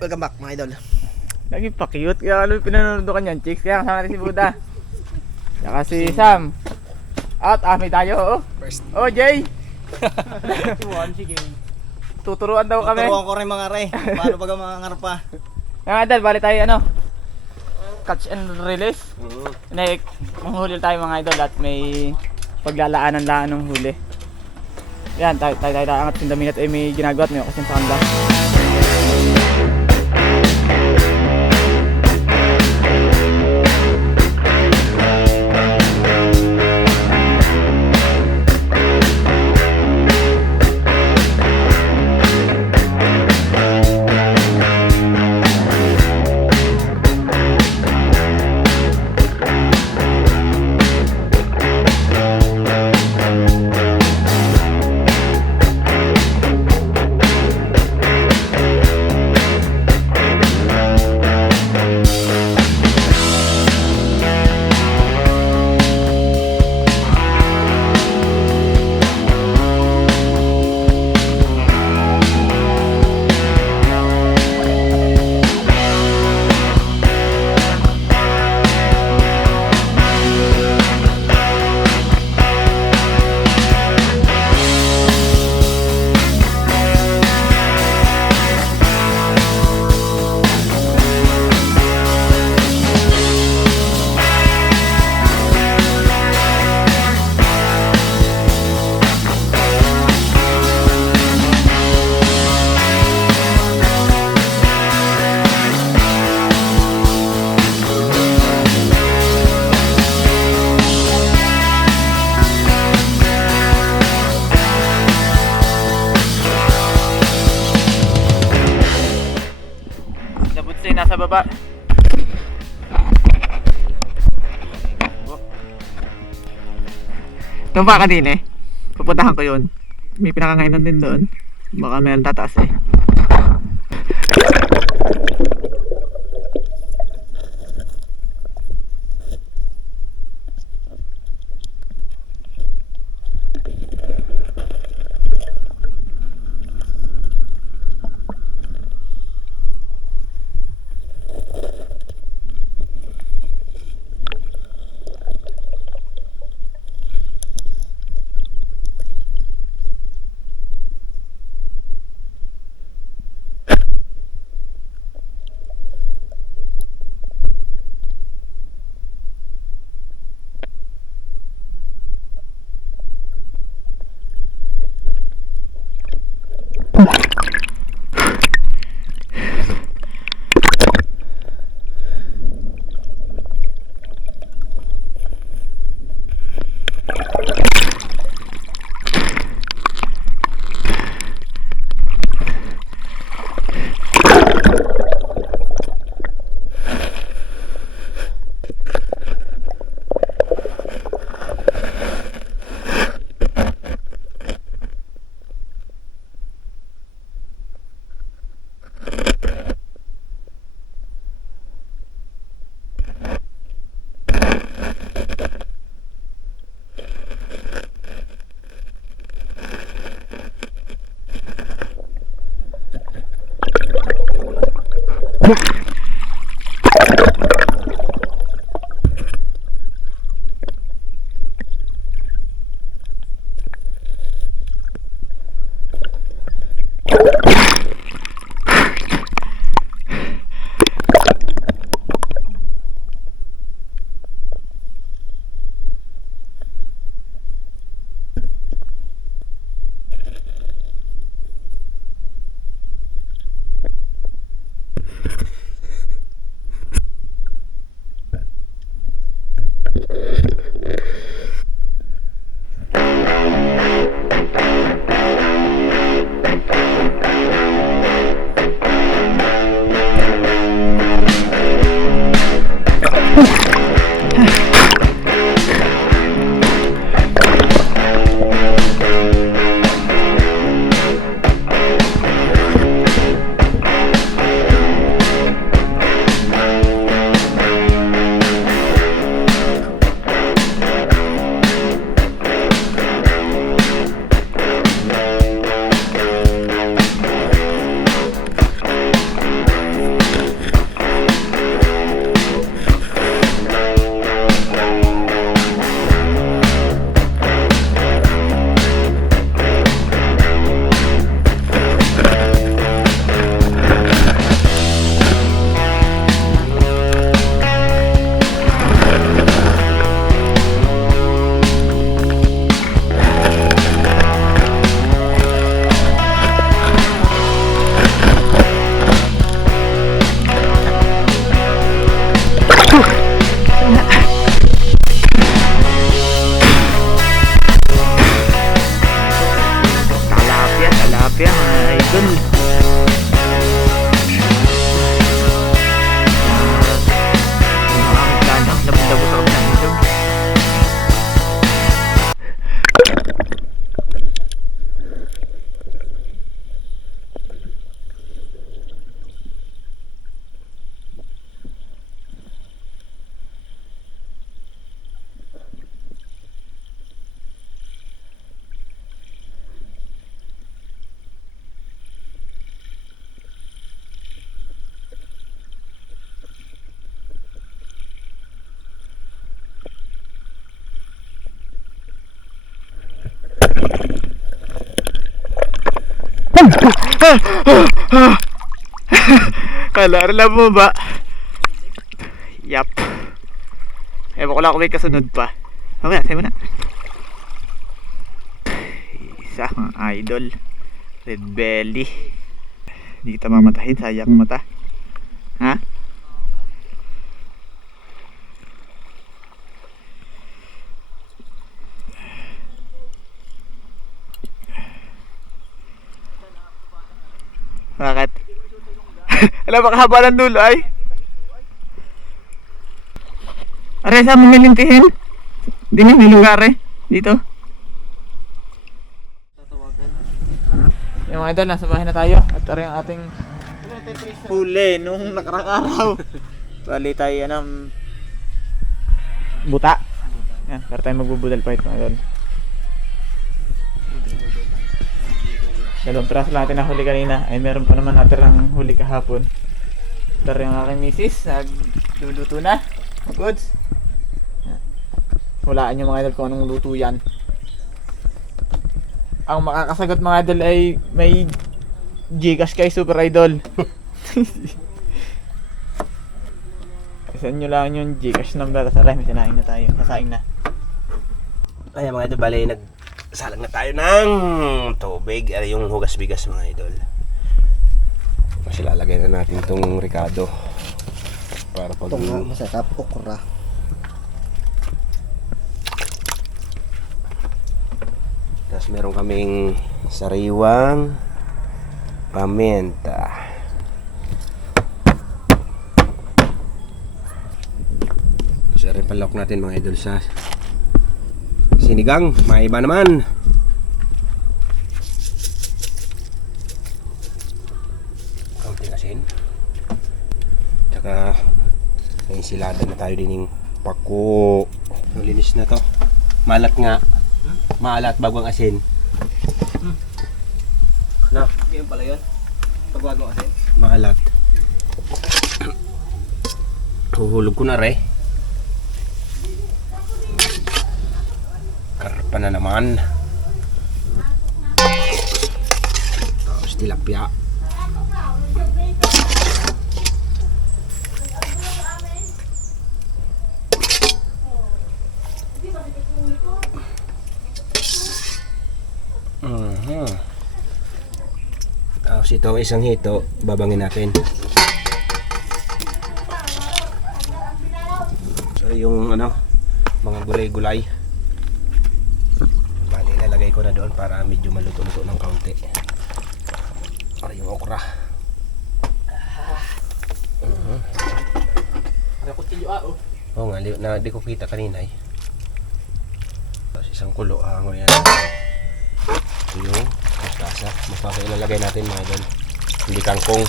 Welcome back mga idol. Lagi pa cute. Kaya ano pinanonood ka niyan, chicks? Kaya kasama rin si Buda. Saka si Sam. At may tayo, oh. First. Oh, Jay. Sige. Tuturuan daw kami. Tuturuan ko rin mga re. Paano pag mga ngarpa? Mga idol, bali tayo ano? Catch and release. Manghuli tayo mga idol at may paglalaanan-laan ng huli. Yan, tayo angat yung daminat ay may ginagawa at may okasin sa kanila. Nasa baba. Tumpa ka din eh. Pupuntahan ko yun. May pinakangainan din doon. Baka may tataas eh. Alam mo ba? Yap. Ewan ko lang kung may kasunod pa. Mamaya, sayo mo na. Isa, mga idol. Red belly. Hindi kita mamatahin, sayang mata. Ha? Bakit? Alam ba kahaba ng dulo ay? Are, sa mga lintihin? Hindi na, may lugar eh. Dito. Yung mga idol, nasa bahay na tayo. At ito yung ating huli nung nakarang araw. Bali tayo yan buta. Yan, para tayo magbubudal fight mga idol. Dalawang piraso lang natin nahuli kanina. Ay meron pa naman natin huli kahapon. Ito yung aking misis. Nagluluto na. Goods. Hulaan nyo mga idol kung anong luto yan. Ang makakasagot mga idol ay may Gcash kay Super Idol. Send nyo lang yung Gcash number. Saray, may sinaing na tayo. Nasaing na. Ayan mga idol, bali nagsalang na tayo ng tubig. Ay yung hugas bigas mga idol. Kasi lalagay na natin itong Ricardo. Para pag... Ito nga, masarap. Okra. Tapos meron kaming sariwang paminta. Kasi rin palok natin mga idol sa sinigang. May iba naman. Kaunting asin. Tsaka may silada na tayo din yung pako. Linis na to. Malat nga. Maalat bagong asin. Na, Yan pala yun. Pagwagong kasi. maalat. Huhulog ko na re. Karpa na naman. Tapos tilapia. Tapos itong isang hito, babangin natin. So yung mga gulay-gulay. Bali, ilalagay ko na doon para medyo maluto-luto ng kaunti. Para yung okra. Oo nga, di ko kita kanina eh. Tapos isang kulo, hango yan. So yung mustasa. Mustasa ilalagay natin mga idol. Hindi kangkong.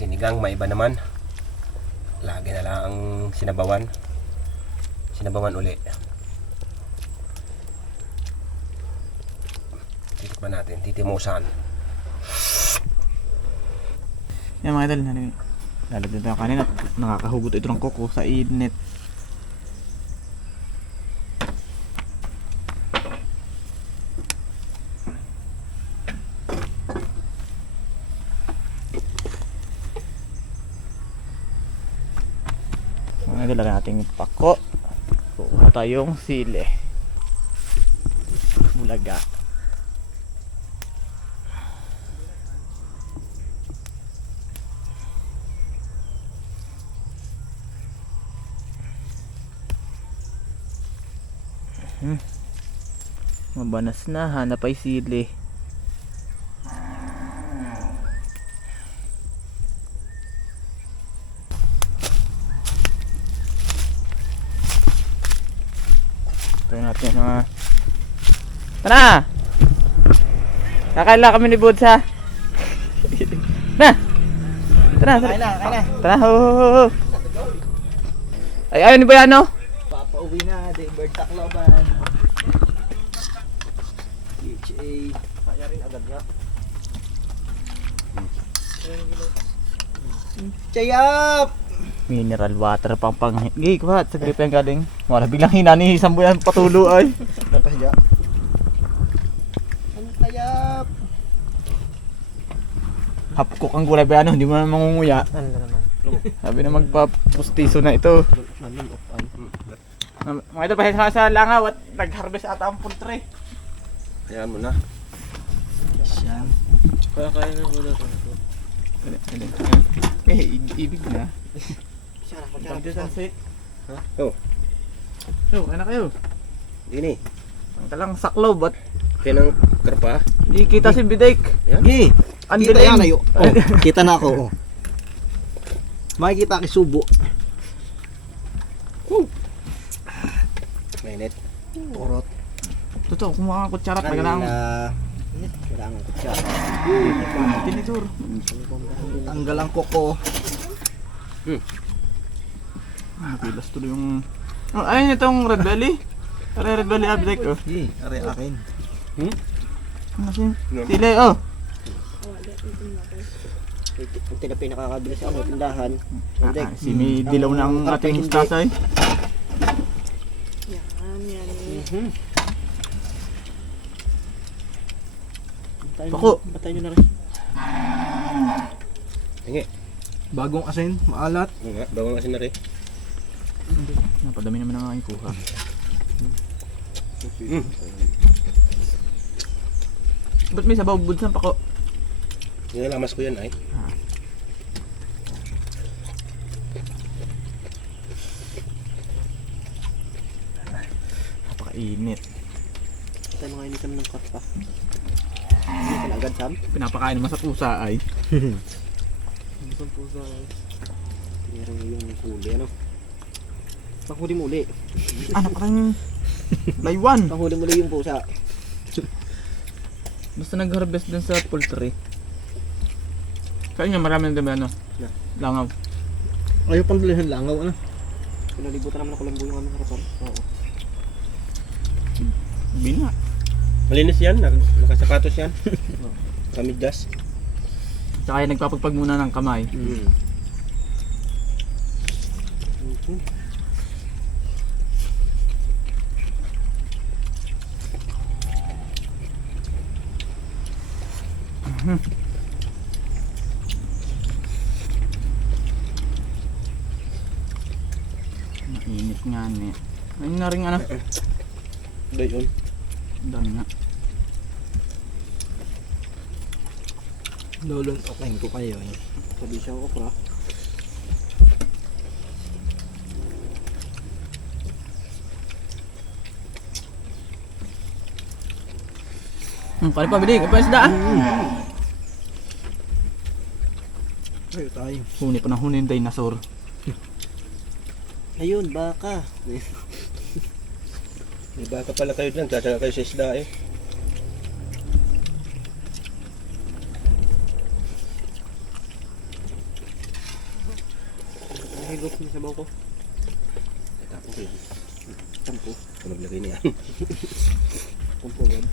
Sinigang, may iba naman. Lagi na lang ang sinabawan. Sinabawan uli. Titikman natin, titimusan. Yan mga idol, lalagyan tayo kanina. Nakakahugot ito ng koko sa init. Mga idol, lagyan natin yung pako. Kuha tayong sili. Bulaga. Mabanas na, hanap ay sili. Ito natin mga Tana! Kakaila kami ni Buds ha. Na! Tara, Kain na, kain na. Tara, ho. Ay, ayun ba yan, no? Papauwi na, di bird Tacloban. PHA. Kaya rin agad nga. Chay up! Mineral water pang Gay, kuhat. Sa grip yan galing. Wala biglang hinani. Isang buwan patulo ay. Napasya. Ang tayap! Hapkok ang gulay ba ano? Hindi mo na mangunguya. Ano na naman? Sabi na magpapustiso na ito. Mga ito, pasensya sa langaw at nag-harvest ata ang poultry. Ayan mo na. Siyam. Kaya kaya na wala ko. Ibig na. Ha? Oh, So, ano kayo? ini. Ang talang saklaw, ba't Kaya ng karpa. di kita si Bidek? Ayan. Gi! Ang Kita yan dilim. ayo. Oh, kita na ako. Oh. Makikita kay Subo. Mainit. Porot. Totoo, kumuha ka kutsara talaga lang. Kailangan ko siya. Tinitur. Tanggal ang koko. Mapilas tuloy yung... Oh, ayun itong red belly. Red belly abdek, oh. Gi, are akin. Ano siya? Tile, oh. Ito na pinakakabili sa ano, tindahan. Ah, si may dilaw na ang ating istasay. Pako. Batay nyo na rin. Tingi. Bagong asin, maalat. Oo nga, bawang asin na rin. Napadami naman ang aking kuha. Ba't may sabaw budsan pako? Nilalamas ko yan ay. Napakainit. Tayo mga initam ng karpa. Hindi ka na agad, Sam. Pinapakain naman sa pusa ay. Isang pusa. Meron yung huli, ano? Panghuli muli. Ano pa rin laywan? Panghuli muli yung pusa. Basta nag-harvest din sa poultry. Kaya nga marami na dami ano? Langaw. Ayaw pang dalihan langaw, ano? Pinalibutan naman ako lambo yung aming harapan. Oo. Bina. Malinis yan, nakasapatos yan. Kamiddas. Tsaka yung nagpapagpag muna ng kamay. Mainit nga ni. Ayun na rin ano. Doon. Dami nga. Lolon okain ko kayo. Sabi siya okra. Pali pa bilig. Apa isda ah? Ayaw tayo. Huni pa ng huni yung dinosaur. Ayun, baka. May baka pala kayo dyan, tsaka kayo sa isda eh. Nahigop niya sa bako. Tapos kayo. Tampo. Ito maglagay niya. Tampo yan.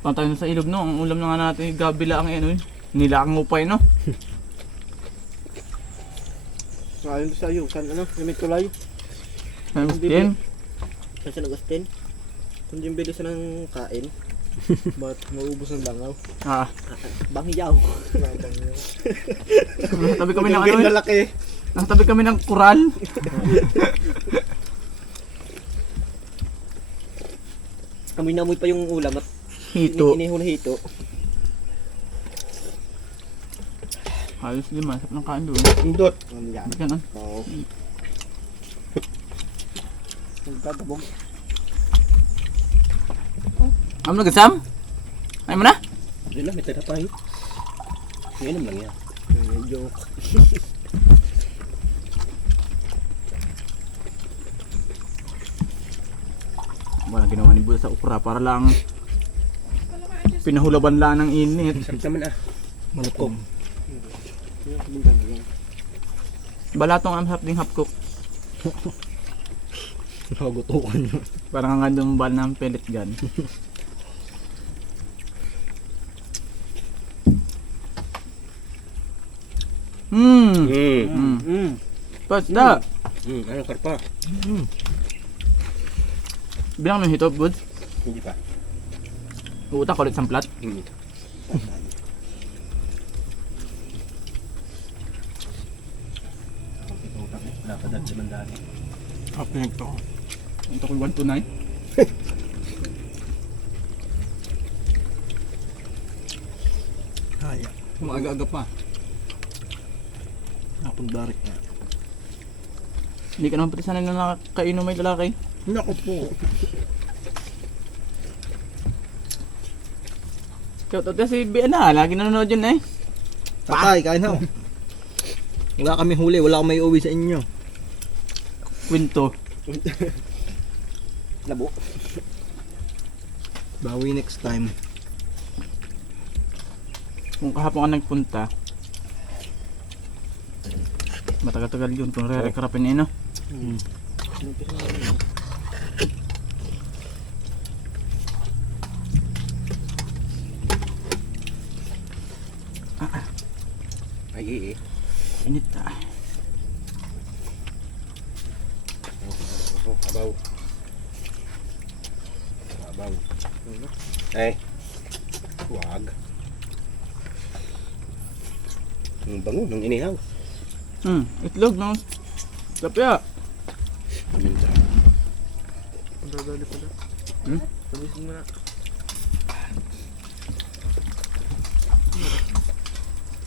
Pantay na sa ilog no. Ang ulam na nga natin gabila ang ano eh. Nilaang upay no. Ayon sa iyo, saan ano? May tulay. Ano yan? Saan siya nag-Austin? Kung yung bilis ng kain. Ba't maubos ng langaw? Ah. Banghiyaw. Tabi kami ng ano eh. laki. Tabi kami ng kural. Amoy na amoy pa yung ulam at Hito. iniho na hito. Halos lima. Sarap ng kain doon. Indot. Yan. Ba't yan ah? Oo. Nagkagabog. Amo na gasam? Ay mo na? Hindi na, may tira pa yun. Inom lang yan. Joke. Wala ginawa ni Buda sa ukra para lang pinahulaban lang ng init. Sarap naman ah. Malapog. Yung kabungan yan. Balatong ang half ding half cook. Nakagutukan yun. Parang nga dumbal ng pellet gun. Pasda! Ano karpa? Bilang ng hitop, good. Hindi pa. Uutak ulit sa plat. Hindi. Dapat sa bandari. Apa yung ito? Ito ko 129. Kaya. Maaga-aga pa. Akong darik na. Hindi ka naman pati sanay na nakakainom may lalaki. Naku po. Shoutout ka si Biana, lagi nanonood yun eh. Tatay, kain ho. Wala kami huli, wala kami uwi sa inyo. Kwento. Labo. Bawi next time. Kung kahapon ka nagpunta, matagal-tagal yun kung re-recrapin eh no. Ay, Init ah. Abaw. Abaw. Ay. Wag. Ang bango ng inihaw. Itlog no. Tapya. Paminta. Ang dadali pala. Sabihin mo na.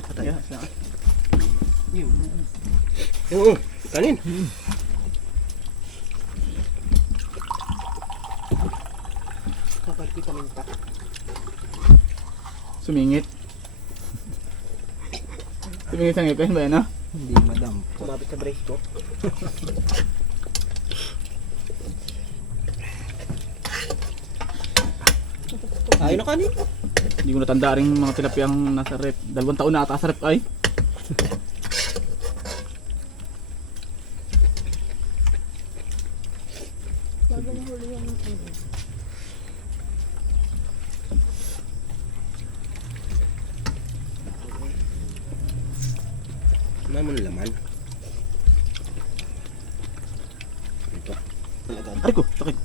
Patay. Oo, kanin. Kapag di kami ta. Sumingit. Sumingit sa ngipin ba yan no? Hindi madam. Kumapit sa brace ko. Ayun na kanin. Hindi ko natanda rin mga tilapiyang nasa rep. 2 taon na ata sa rep ay. Naman laman. Ito. Aray ko, sakit.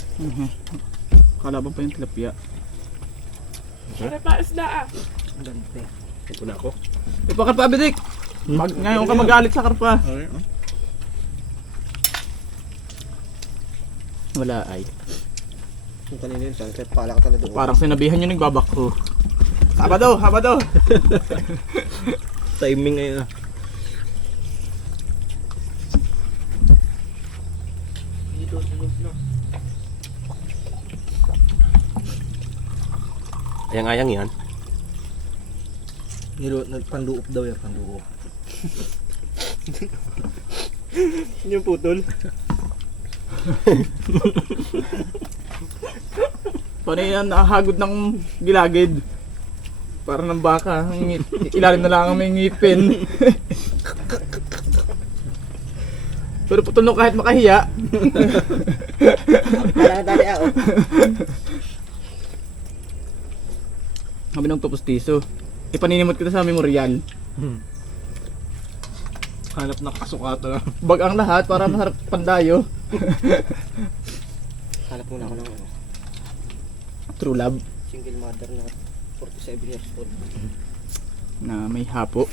Kalaban pa yung tilapia. Dante. Ito na ako. Ipakarpa abidik! Ngayon ka magalit sa karpa. Wala ay. Yung kanina yun, sunset. Pala ka talaga doon. Parang sinabihan yung nagbabako. Habado! Habado! Timing ngayon ah. Dito, sunod na. Ayang-ayang yan. Panduop daw yan, panduop. Yung putol. Paano yan nakahagod ng gilagid? Para ng baka. Ilalim na lang ang may ngipin. Pero putol no kahit makahiya. Kailangan dali ah, oh. Sabi ng topostiso. Ipaninimot kita sa memorial. Hanap na kasukata lang. Bag ang lahat para masarap pandayo. Hanap muna ako ng ano, True love single mother na 47 years old. na may hapo.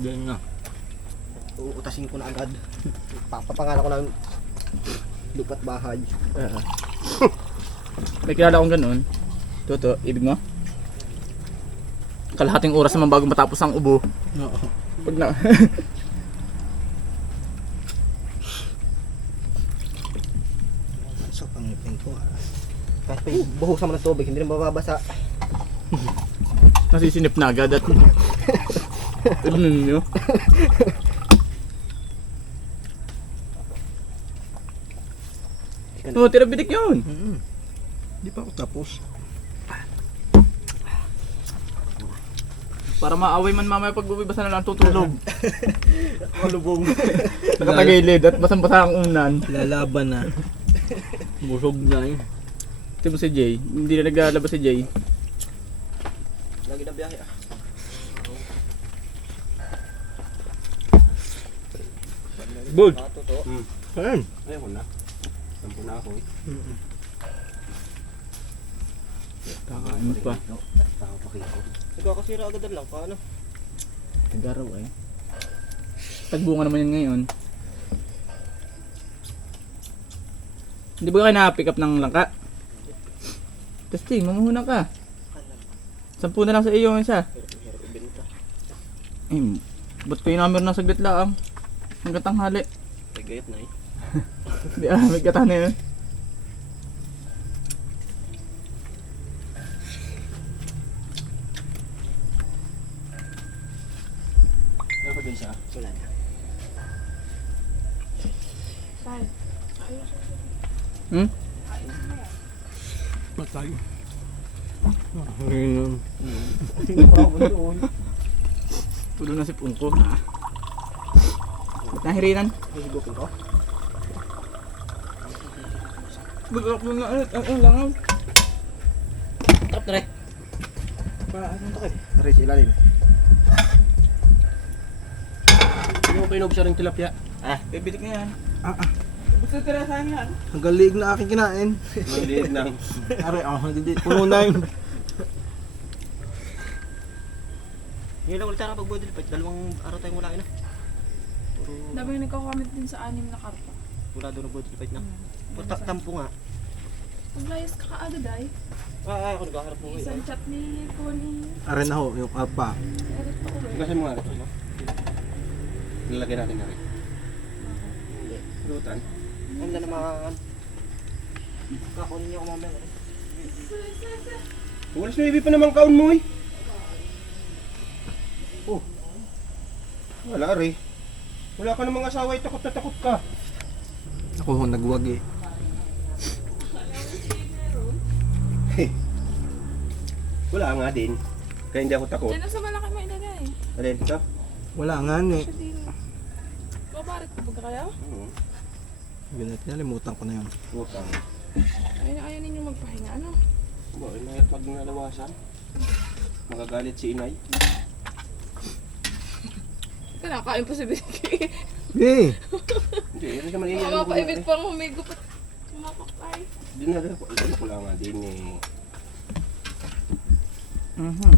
Ganyan na. Uutasin ko na agad. Papapangalan ko ng lupat bahay. May kilala akong ganun. Toto, ibig mo? Kalahating oras naman bago matapos ang ubo. Oo. Pag na... So, pangipin ko ah. Kahit pa yung buhusan mo ng tubig, hindi rin mababasa. Nasisinip na agad at... Ano ninyo? Oh, tira bidik yun. Di pa ako tapos. Para maaway man mamaya pag uwi, basta na lang tutulog. Malubong. Nakatagilid at basang-basa ang unan. Lalaban na. Busog na eh. Ito mo si Jay. Hindi na naglalabas si Jay. Lagi na biyahe ah. Good. Totoo. Ayan. Ayoko na. Sampo na ako eh. Kakain pa. Tao pa kayo. Nagkakasira agad lang. Paano? Nagaraw eh. Tagbunga naman yan ngayon. Hindi ba kayo na-pick up ng langka? Testing, mamuhunan ka. 10 na lang sa iyo yung isa. Hirap ibenta. Eh, ba't kayo number na saglit lang? Hanggang tanghali. Ay gayat na eh. Hindi may kata na yun. Ano pa din siya? Wala na. Hmm? Patay. Ayun. Tulo na si Pungko. Nahirinan. Higupin ko. Bagak mo na ulit. Ang langaw. Tap na rin. Paano ito kayo? Aray sa ilalim. Hindi mo pa inubos siya ng tilapia. Bibilik na yan. Gusto tira sa akin yan. Ang galig na aking kinain. Maliit lang. Aray, hindi. Puno na yun. Ngayon lang ulit tayo pag body fight. 2 araw tayong wala na. Puro Dami yung nagko-comment din sa 6 na karpa. wala doon ng body fight na. Puro tampo nga. Paglayas ka kaagad ay. Ako nagkaharap mo Isang ngayon. chat ni Connie. Aray na ho, yung alpa. Erit pa uwi. Kasi mo nga ito, no? Lalagyan natin na rin. Hindi. Lutan. Ano na naman. Kakunin niyo ako mamaya. Walis na pa naman kaon mo eh. Oh. Wala rin. Wala ka namang asawa, takot na takot ka. Ako ho, nagwag eh. Wala nga din. Kaya hindi ako takot. Diyan na sa malaki mo ilagay. Alin, ito? Wala nga eh. Siya din. Babarit ko ba kaya? Oo. Ganit, nalimutan ko na yun. Utang. Ayaw ninyo magpahinga. Ano? Ba, mahirap magnalawasan. Magagalit si inay. Kinakain pa si Vicky. Eh! Hindi, hindi naman iyan. Mapapaibit pang humigo pa. Sumapakay. Hindi na rin. Ano ko lang nga din eh. Mhm.